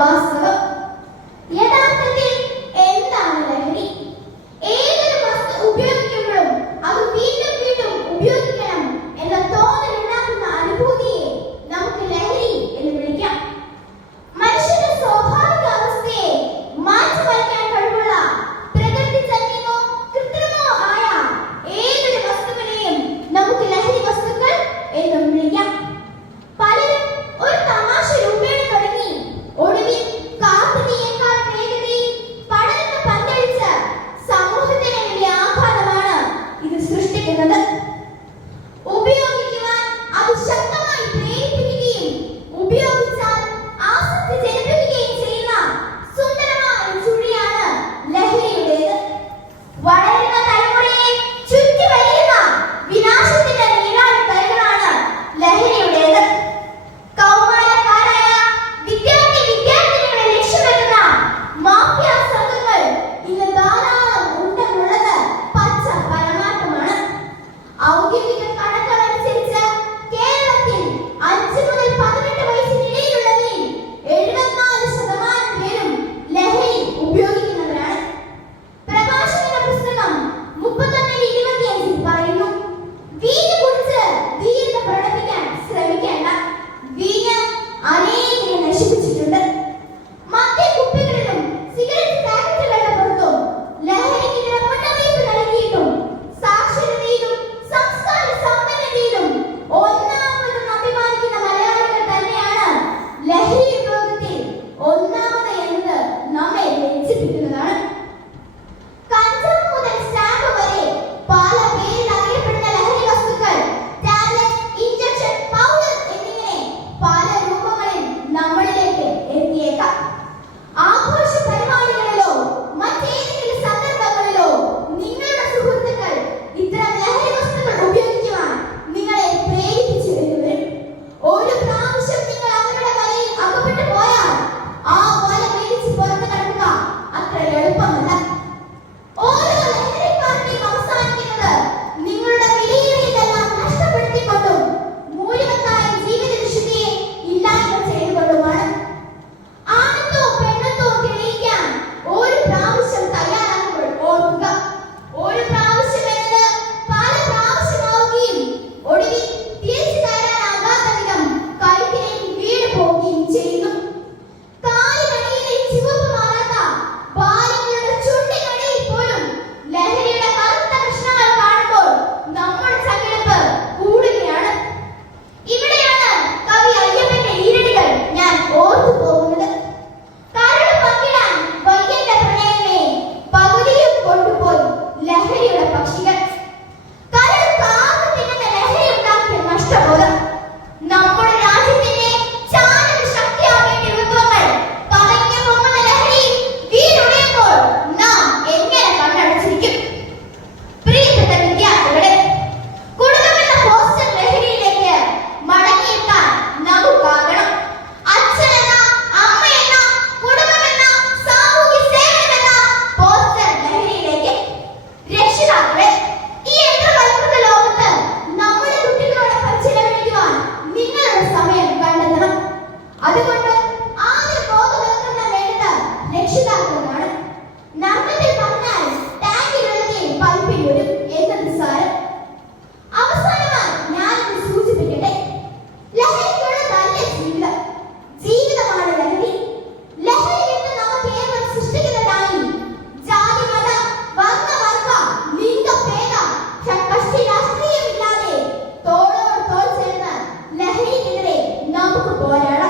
വാസ്തവം. യഥാർത്ഥത്തിൽ എന്താണ് ലഹരി? ഏതൊരു വസ്തു ഉപയോഗിക്കുമ്പോഴും അത് വീണ്ടും വീണ്ടും ഉപയോഗിക്കണം എന്ന തോന്നലുണ്ടാക്കുന്ന അനുഭൂതിയെ നമുക്ക് ലഹരി എന്ന് വിളിക്കാം. മനുഷ്യന്റെ സ്വാഭാവിക അവസ്ഥയെ മാറ്റിമറിക്കാൻ കഴിവുള്ള പ്രകൃതിജന്യമോ കൃത്രിമമോ ആയ ഏതൊരു വസ്തുവിനെയും നമുക്ക് ലഹരി വസ്തുക്കൾ എന്നും വിളിക്കാം. പലരും ഒരു തമാശ രൂപേണ തുടങ്ങി ഒടുവിൽ കാട്ടുതീയേക്കാൾ വേഗതയിൽ പടർന്ന് പന്തലിച്ച് സമൂഹത്തിന് വലിയ ആഘാതമാണ് ഇത് സൃഷ്ടിക്കുന്നത്. ഉപയോഗിക്കുവാൻ അത് ശക്തമായി പ്രേരിപ്പിക്കുകയും ഉപയോഗിച്ചാൽ ആസക്തി ജനിപ്പിക്കുകയും ചെയ്യുന്ന സുന്ദരമായ ചുഴിയാണ് ലഹരിയുടേത്. വളരുന്ന തലമുറയെ ചുറ്റി വലിയുന്ന വിനാശത്തിന്റെ നീരാളി കൈകളാണ് ലഹരിയുടേത്. കൗമാരക്കാരായ വിദ്യാർത്ഥിനികളെ ലക്ഷ്യമിടുന്ന മാഫിയ സംഘങ്ങൾ ഇന്ന് ധാരാളം ഉണ്ടെന്നുള്ളത് പച്ച പരമാർത്ഥമാണ്. ഔദ്യോഗിക കണക്കുകളനുസരിച്ച് കേരളത്തിൽ 5 മുതൽ 18 വയസ്സിനിടയിലുള്ളവരിൽ 74% പേരും ലഹരി ഉപയോഗിക്കുന്നവരാണ്. പ്രഭാഷകന്റെ പുസ്തകം 31-25 പറയുന്നു, വീഞ്ഞ് കുടിച്ച് ധീരത പ്രകടിപ്പിക്കാൻ ശ്രമിക്കേണ്ട. വീഞ്ഞ് അനേകരെ നശിപ്പിച്ചിട്ടുണ്ട്. മദ്യക്കുപ്പികളിലും സിഗരറ്റ് പാക്കറ്റുകളുടെ പുറത്തും ലഹരിക്കെതിരെ മുന്നറിയിപ്പ് നൽകിയിട്ടും സാക്ഷരതയിലും സംസ്കാര സമ്പന്നതയിലും ഒന്നാമതെന്ന് അഭിമാനിക്കുന്ന മലയാളികൾ തന്നെയാണ് ലഹരി ഉപയോഗത്തിൽ ഒന്നാമത് എന്നത് നമ്മെ ലജ്ജിപ്പിക്കുന്നതാണ്. കഞ്ചാവ് മുതൽ സ്റ്റാമ്പ് വരെ പല പേരിൽ അറിയപ്പെടുന്ന ലഹരി വസ്തുക്കൾ ടാബ്ലറ്റ്, ഇഞ്ചക്ഷൻ, പൗഡർ എന്നിങ്ങനെ പല രൂപങ്ങളിൽ നമ്മളിലേക്ക് എത്തിയേക്കാം. ആഘോഷ പരിപാടികളിലോ മറ്റേതെങ്കിലും സന്ദർഭങ്ങളിലോ നിങ്ങളുടെ സുഹൃത്തുക്കൾ ഇത്തരം ലഹരി വസ്തുക്കൾ ഉപയോഗിക്കുവാൻ നിങ്ങളെ പ്രേരിപ്പിച്ചു വരുവരും. ഒരു പ്രാവശ്യം നിങ്ങൾ അവരുടെ വലയിൽ അകപ്പെട്ടു പോയാൽ ആ വല മേടിച്ച് പുറത്തു കടക്കുക അത്ര എളുപ്പമല്ല. ഓരോ ലഹരിക്കാരനെയും അവസാനിക്കുന്നത് നിങ്ങളുടെ വിലയേറിയതെല്ലാം നഷ്ടപ്പെടുത്തിക്കൊണ്ടും മൂല്യവത്തായ ജീവിത വിശുദ്ധിയെ ഇല്ലായ്മ ചെയ്തുകൊണ്ടുമാണ്. ആണത്തോ പെണ്ണത്തോ തെളിയിക്കാൻ ഒരു പ്രാവശ്യം തയ്യാറാകുമ്പോൾ ഓർക്കുക, ഒരു പ്രാവശ്യം എന്നത് പല പ്രാവശ്യമാവുകയും ഒടുവിൽ തിരിച്ചു തരാനാകാത്ത വിധം കഴുത്തിലേക്ക് വീണ് പോവുകയും ചെയ്യുന്നു. കാലിനടിയിലെ ചുവപ്പ് മാറാത്ത ബാല്യങ്ങളുടെ ചുണ്ടിനടിയിൽ പോലും ലഹരിയുടെ കറുത്ത കൃഷ്ണങ്ങൾ കാണുമ്പോൾ നമ്മുടെ ചങ്കിടിപ്പ് കൂടുകയാണ്. ഇവിടെയാണ് കവി അയ്യപ്പന്റെ ഈരടികൾ ഞാൻ ഓർത്തു പോകുന്നത്. കരൾ പങ്കിടാൻ വയ്യന്റെ പ്രണയമേ പകുതിയും കൊണ്ടുപോയി ലഹരിയുടെ പക്ഷികൾ. കരൾ കാത്തു തിന്നുന്ന ലഹരി ഉണ്ടാക്കിയ നഷ്ടബോധം. നമ്മുടെ രാജ്യത്തിന്റെ ചാലക ശക്തിയാവേണ്ട വിഭവങ്ങൾ പതഞ്ഞു പോകുന്ന ലഹരി വീടുടയുമ്പോൾ നാം എങ്ങനെ കണ്ണടച്ചിരിക്കും? പ്രിയപ്പെട്ട വിദ്യാർത്ഥികളെ, കുടുംബമെന്ന പോസ്റ്റർ ലഹരിയിലേക്ക് മടങ്ങിയെത്താൻ നമുക്കാകണം. അച്ഛനെന്ന, അമ്മയെന്ന, കുടുംബമെന്ന, സാമൂഹ്യ സേവനമെന്ന പോസ്റ്റർ ലഹരിയിലേക്ക്. രക്ഷിതാക്കളെ, ഈ യന്ത്രവൽകൃത ലോകത്ത് നമ്മുടെ കുട്ടികളോടൊപ്പം ചിലവഴിക്കുവാൻ നിങ്ങളുടെ സമയം കണ്ടെത്തണം. അതുകൊണ്ട് ആദ്യം ബോധവൽക്കരണം വേണ്ടത് രക്ഷിതാക്കളാണ്. നർമ്മത്തിൽ പറഞ്ഞാൽ ടാങ്കിൽ വെള്ളത്തിൽ പൈപ്പിൽ വരും എന്നത് സാരം. അവസാനമായി ഞാനൊന്ന് സൂചിപ്പിക്കട്ടെ, ലഹരിക്കുള്ളതല്ല ജീവിതം, ജീവിതമാണ് ലഹരി. ലഹരി എന്ന് നമുക്ക് ഏവരും സൃഷ്ടിക്കുന്നതായി ജാതി, മത, വർണ്ണ, വർഗ, ലിംഗ, ഭേദ, കക്ഷി രാഷ്ട്രീയമില്ലാതെ തോളോട് തോൾ ചേർന്ന് ലഹരിക്കെതിരെ നമുക്ക് പോരാടാം.